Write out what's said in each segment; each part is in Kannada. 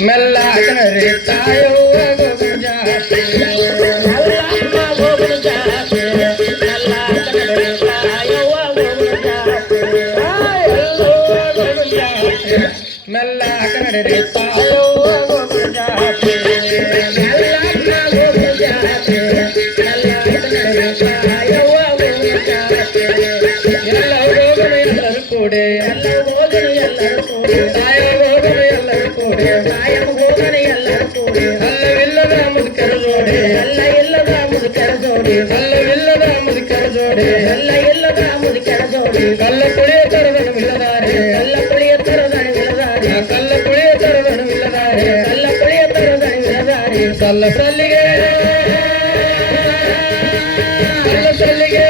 ಮೆಲ್ಲಾಕನರೆ ತಾಯವ್ವ ಗೋಗುಣ ಜಾತ್ರೆ ಮಲ್ಲಮ್ಮ ಗೋಗುಣ ಜಾತ್ರೆ ಮೆಲ್ಲಾಕನರೆ ತಾಯವ್ವ ಗೋಗುಣ ಜಾತ್ರೆ ಎಲ್ಲವ್ವ ಗೋಗುಣ ಜಾತ್ರೆ ಮೆಲ್ಲಾಕನರೆ ತಾಯವ್ವ ಗೋಗುಣ ಜಾತ್ರೆ ಮೆಲ್ಲಮ್ಮ ಗೋಗುಣ ಜಾತ್ರೆ ಮೆಲ್ಲಾಕನರೆ ತಾಯವ್ವ ಗೋಗುಣ ಜಾತ್ರೆ ಎಲ್ಲರೂ ಗೋಗುಣ ಎಲ್ಲರೂ ಕೂಡೆ ಎಲ್ಲರೂ ಗೋಗುಣ ಎಲ್ಲರೂ ಕೂಡೆ ತಾಯವ್ವ ಗೋಗುಣ ಎಲ್ಲರೂ ಕೂಡೆ ತಾಯಮ್ಮ ಗೋಗುಣ ಎಲ್ಲರೂ ಕೂಡೆ ಅಲ್ಲವಿಲ್ಲದ ಮುದುಕರ ಜೋಡೆ ಅಲ್ಲ ಇಲ್ಲದ ಮುದುಕರ ಜೋಡೆ ಅಲ್ಲವಿಲ್ಲದ ಮುದುಕರ ಜೋಡೆ ಅಲ್ಲ ಇಲ್ಲದ ಮುದುಕರ ಜೋಡೆ ಕಲ್ಲ ಕುಳಿಯ ತರದಣವಿಲ್ಲದಾರೆ ಕಲ್ಲ ಕುಳಿಯ ತರದಣವಿಲ್ಲದಾರೆ ಕಲ್ಲ ಕುಳಿಯ ತರದಣವಿಲ್ಲದಾರೆ ಕಲ್ಲ ಕುಳಿಯ ತರದಣವಿಲ್ಲದಾರೆ ಕಲ್ಲ ಸಲ್ಲಿಗೆ ಕಲ್ಲ ಸಲ್ಲಿಗೆ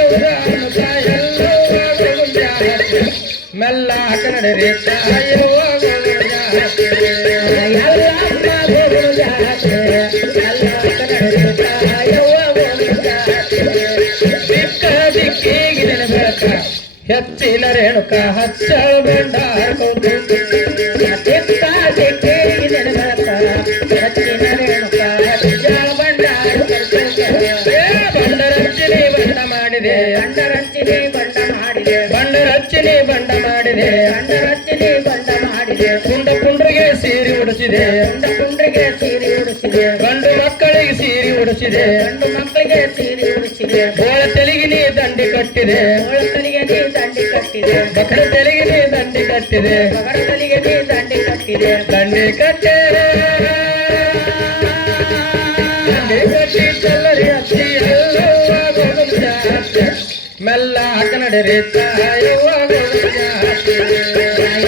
ಮೆಲ್ಲ ಕನ್ನಡರೆ ತಾಯವ್ವ ಗೋಗುಣ ಜಾತ್ರೆ ಎಲ್ಲಮ್ಮ ಗೋಗುಣ ಜಾತ್ರೆ ಎಲ್ಲ ಕನ್ನಡರೆ ತಾಯವ್ವ ಗೋಗುಣ ಜಾತ್ರೆ ದಿಕ್ಕ ದಿಕ್ಕಿಗಿನ ಬೆಳಕ ಹೆಚ್ಚಿನ ರೇಣುಕ ಹಚ್ಚಳ ಬಂಡಾರ ಕೌತುಕ ದಿಕ್ಕ ದಿಕ್ಕಿಗಿನ ಬೆಳಕ ಹೆಚ್ಚಿನ ರೇಣುಕ ಹಚ್ಚಳ ಬಂಡಾರ ಬಂಡರಚ್ಚಿನಿ ಬಂಡ ಮಾಡಿದೆ ಬಂಡರಚ್ಚಿನಿ ಬಂಡ ಮಾಡಿದೆ ಬಂಡರಚ್ಚಿನಿ ಬಂಡ ಮಾಡಿದೆ ಬಂಡರಚ್ಚಿನಿ ಬಂಡ ಮಾಡಿದೆ ಕುಂಡ ಕುಂಡ್ರಿಗೆ ಸೀರೆ ಉಡಿಸಿದೆ ಕುಂಡ ಕುಂಡ್ರಿಗೆ ಸೀರೆ ಉಡಿಸಿದೆ ಗಂಡು ಮಕ್ಕಳಿಗೆ ಸೀರೆ ಉಡಿಸಿದೆ ಗಂಡು ಮಕ್ಕಳಿಗೆ ಸೀರೆ ಉಡಿಸಿದೆ ಬೋಳ ತೆಲಿಗೆ ನೀ ದಂಡಿ ಕಟ್ಟಿದೆ ಬೋಳ ತೆಲಿಗೆ ನೀ ದಂಡಿ ಕಟ್ಟಿದೆ ಬಕಡ ತೆಲಿಗೆ ನೀ ದಂಡಿ ಕಟ್ಟಿದೆ ಬಕಡ ತೆಲಿಗೆ ನೀ ದಂಡಿ ಕಟ್ಟಿದೆ ದಂಡಿ ಕಟ್ಟೆ ದಂಡಿ ಕಟ್ಟಿ ಚಲ್ಲರಿ ಹಚ್ಚಿ ಎಲ್ಲವ್ವ ಗೋಗುಣ ಜಾತ್ರೆ ಮೆಲ್ಲ ಕನ್ನಡರೆ ತಾಯವ್ವ ಗೋಗುಣ ಜಾತ್ರೆ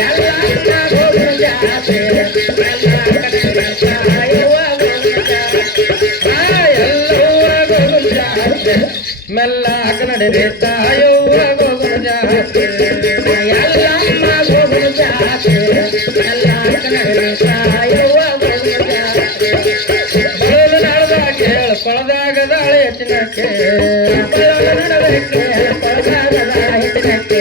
ಎಲ್ಲಮ್ಮ ಗೋಗುಣ ಜಾತ್ರೆ ಮೆಲ್ಲ ಕನ್ನಡರೆ ತಾಯವ್ವ ಗೋಗುಣ ಜಾತ್ರೆ ಎಲ್ಲವ್ವ ಗೋಗುಣ ಜಾತ್ರೆ ಮೆಲ್ಲ ಕನ್ನಡರೆ ತಾಯವ್ವ ಗೋಗುಣ ಜಾತ್ರೆ ಎಲ್ಲಮ್ಮ ಗೋಗುಣ ಜಾತ್ರೆ ಮೆಲ್ಲ ಕನ್ನಡರೆ ತಾಯವ್ವ ಗೋಗುಣ ಜಾತ್ರೆ ಬರಲು ನಡೆದ ಕೇಳ ಕೊಳದಾಗದಾಳೆ ಹೆಚ್ಚಿನಕ್ಕೆ ಬರಲು ನಡೆದ ಕೇಳ ಕೊಳದಾಗದಾಳೆ ಹೆಚ್ಚಿನಕ್ಕೆ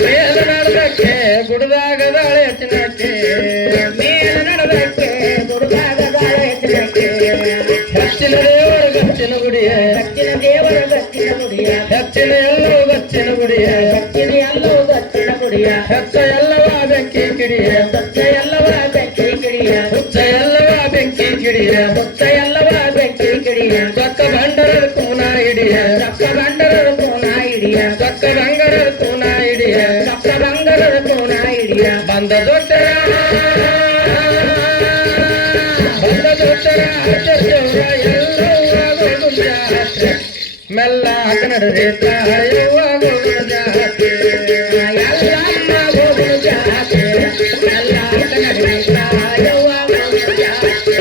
ಮೇಲ ನಡೆದಕ್ಕೆ ಗುಡದಾಗದಾಳೆ ಹೆಚ್ಚಿನಕ್ಕೆ ಮೇಲ ನಡೆದಕ್ಕೆ ಗುಡದಾಗದಾಳೆ ಹೆಚ್ಚಿನಕ್ಕೆ ಹೆಚ್ಚಿನ ದೇವರ ಗಚ್ಚಿನ ಗುಡಿಯ ಹೆಚ್ಚಿನ ದೇವರ ಗಚ್ಚಿನ ಗುಡಿಯ ಹೆಚ್ಚಿನ ಎಲ್ಲವೂ ಗಚ್ಚಿನ ಗುಡಿಯ ಹೆಚ್ಚಿನ ಎಲ್ಲವೂ ಗಚ್ಚಿನ ಗುಡಿಯ ಹೆಚ್ಚ ಎಲ್ಲವ ಬೆಂಕಿ ಕಿಡಿಯ ಸ್ವಚ್ಛ ಎಲ್ಲವ ಬೆಂಕಿ ಕಿಡಿಯ ಹುಚ್ಚ ಎಲ್ಲವ ಬೆಂಕಿ ಕಿಡಿಯ ಹುಚ್ಚ ಎಲ್ಲವ ಬೆಂಕಿ ಕಿಡಿಯ ಚಕ್ಕ ಬಂಡರ ಕೂನ ಹಿಡಿಯ ಚಕ್ಕ ಬಂಡರ ಕೂನ ಹಿಡಿಯ ಚಕ್ಕ ಬಂಗರ ಕೂನ ಹಿಡಿಯ ಚಕ್ಕ ಬಂಗರ ಕೂನ ಹಿಡಿಯ ಬಂದ ದೊಡ್ಡರ ಬಂದ ದೊಡ್ಡರ ಚೌರ ಎಲ್ಲವ್ವ ಗೋಗುಣ ಜಾತ್ರೆ ಮೆಲ್ಲ ಕನ್ನಡರೆ ತಾಯವ್ವ ಗೋಗುಣ ಜಾತ್ರೆ ಎಲ್ಲಮ್ಮ ಗೋಗುಣ ಜಾತ್ರೆ ಎಲ್ಲ ಕನ್ನಡರೆ ತಾಯವ್ವ ಗೋಗುಣ ಜಾತ್ರೆ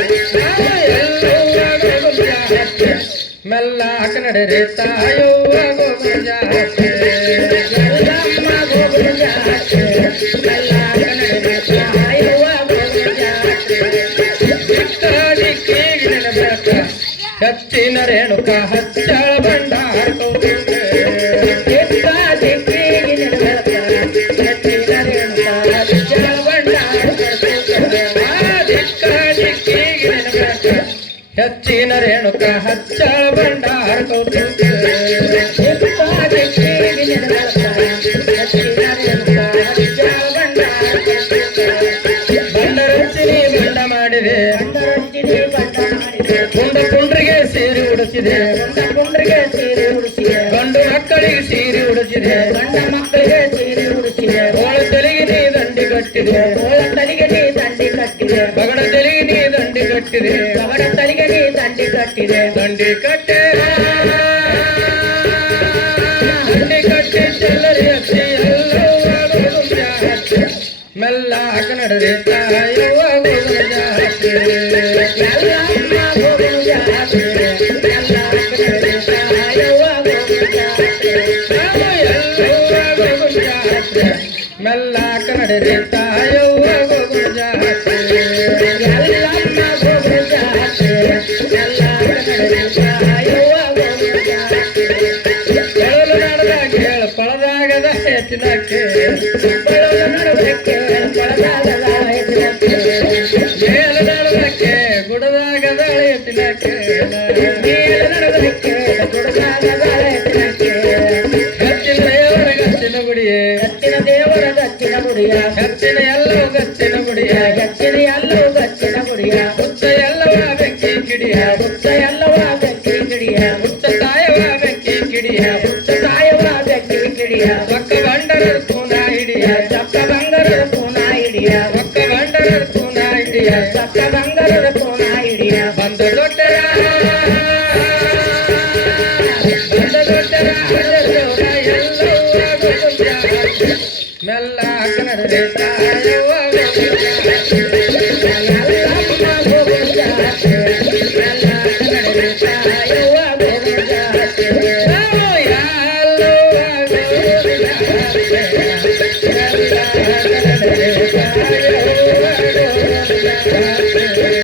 ಎಲ್ಲವ್ವ ಗೋಗುಣ ಜಾತ್ರೆ ಮೆಲ್ಲ ಕನ್ನಡರೆ ತಾಯವ್ವ ಗೋಗುಣ ಜಾತ್ರೆ ಎಲ್ಲಮ್ಮ ಗೋಗುಣ ಜಾತ್ರೆ ಎಲ್ಲ ಕನ್ನಡರೆ ತಾಯವ್ವ ಗೋಗುಣ ಜಾತ್ರೆ ದಿಕ್ಕ ದಿಕ್ಕಿಗಿನ ಬೆಳಕ ಹೆಚ್ಚಿನ ರೇಣುಕ ಹಚ್ಚಳ ಬಂಡಾರ ಕೌತುಕ ದಿಕ್ಕ ದಿಕ್ಕಿಗಿನ ಬೆಳಕ ಹೆಚ್ಚಿನ ರೇಣುಕ ಹಚ್ಚಳ ಬಂಡಾರ ಕೌತುಕ ದಿಕ್ಕ ದಿಕ್ಕಿಗಿನ ಬೆಳಕ ಹೆಚ್ಚಿನ ರೇಣುಕ ಹಚ್ಚಳ ಬಂಡಾರ ಕೌತುಕ ದಿಕ್ಕ ದಿಕ್ಕಿಗಿನ ಬೆಳಕ ಹೆಚ್ಚಿನ ರೇಣುಕ ಹಚ್ಚಳ ಬಂಡಾರ ಕೌತುಕ ಬಂಡರಚ್ಚಿನಿ ಬಂಡ ಮಾಡಿದೆ ಬಂಡರಚ್ಚಿನಿ ಬಂಡ ಮಾಡಿದೆ ಕುಂಡ ಕುಂಡ್ರಿಗೆ ಸೀರೆ ಉಡಿಸಿದೆ ಕುಂಡ ಕುಂಡ್ರಿಗೆ ಸೀರೆ ಉಡಿಸಿದೆ ಗಂಡು ಮಕ್ಕಳಿಗೆ ಸೀರೆ ಉಡಿಸಿದೆ ಗಂಡ ಮಕ್ಕಳಿಗೆ ಸೀರೆ ಉಡಿಸಿದೆ ಬೋಳ ತೆಲಿಗೆ ನೀ ದಂಡಿ ಕಟ್ಟಿದೆ ಬೋಳ ತಲಿಗೆ ನೀ ದಂಡಿ ಕಟ್ಟಿದೆ ಬಗಡ ತೆಲಿಗೆ ನೀ ದಂಡಿ ಕಟ್ಟಿದೆ ಬಗಡ ತಲಿಗೆ ನೀ ದಂಡಿ ಕಟ್ಟಿದೆ ದಂಡಿ ಕಟ್ಟೆ ದಂಡಿ ಕಟ್ಟಿ ಚಲ್ಲರಿ ಹಚ್ಚಿ ಎಲ್ಲವ್ವ ಗೋಗುಣ ಜಾತ್ರೆ ಮೆಲ್ಲ ಕನ್ನಡರೆ ತಾಯವ್ವ ಗೋಗುಣ ಜಾತ್ರೆ ಎಲ್ಲಮ್ಮ ಗೋಗುಣ ಜಾತ್ರೆ ಎಲ್ಲ ಕನ್ನಡರೆ ತಾಯವ್ವ ಗೋಗುಣ ಜಾತ್ರೆ ಎಲ್ಲವ್ವ ಗೋಗುಣ ಜಾತ್ರೆ ಮೆಲ್ಲ ಕನ್ನಡರೆ ತಾಯವ್ವ ಗೋಗುಣ ಜಾತ್ರೆ ಎಲ್ಲಮ್ಮ ಗೋಗುಣ ಜಾತ್ರೆ ಎಲ್ಲ ಕನ್ನಡರೆ ತಾಯವ್ವ ಗೋಗುಣ ಜಾತ್ರೆ ಬೆಳಲು ನಡೆದ ಕೇಳ ಕೊಳದಾಗದ ಹೆಚ್ಚಿನಕ್ಕೆ ಬೆಳಲು ನಡೆದ ಕೇಳ ಕೊಳದಾಗದ ಹೆಚ್ಚಿನಕ್ಕೆ ಮೇಲದಕ್ಕೆ ಗುಡದಾಗ ದಾಳಿ ತಿನ್ನಕ್ಕೆ ಮೇಲದಕ್ಕೆ ಗುಡದಾಗ ದಾಳಿ ತಿನ್ನಕ್ಕೆ ಗಚ್ಚಿನ ದೇವರ ಗಚ್ಚಿನ ಗುಡಿಯೇ ಗಚ್ಚಿನ ದೇವರ ಗಚ್ಚಿನ ಗುಡಿಯ ಗಚ್ಚಿನ ಎಲ್ಲವೂ ಗಚ್ಚಿನ ಗುಡಿಯ ಗಚ್ಚಿನ ಎಲ್ಲವೂ ಗಚ್ಚಿನ ಗುಡಿಯ ಹುಚ್ಚ ಎಲ್ಲವ ಬೆಂಕಿ ಕಿಡಿಯ ಹುಚ್ಚ ಎಲ್ಲವ ಬೆಂಕಿ ಕಿಡಿಯ ಹುಚ್ಚ ತಾಯವ ಬೆಂಕಿ ಕಿಡಿಯ ಹುಚ್ಚ ತಾಯವ ಬೆಂಕಿ ಕಿಡಿಯ ಒಕ್ಕ ಬಂಡರ ಕೂನ ಹಿಡಿಯ ಚಕ್ಕ ಬಂಗಾರದ ಕೂನ ಹಿಡಿಯ ಒಕ್ಕ ಬಂಡರ ಕೂನ ಹಿಡಿಯ ಚಕ್ಕ ಬಂಗಾರದ ಕೂನ ಹಿಡಿಯ ಬಂದ ದೊಡ್ಡರ ಮೆಲ್ಲ ಕನ್ನಡ ತಾಯವ್ವ Yeah.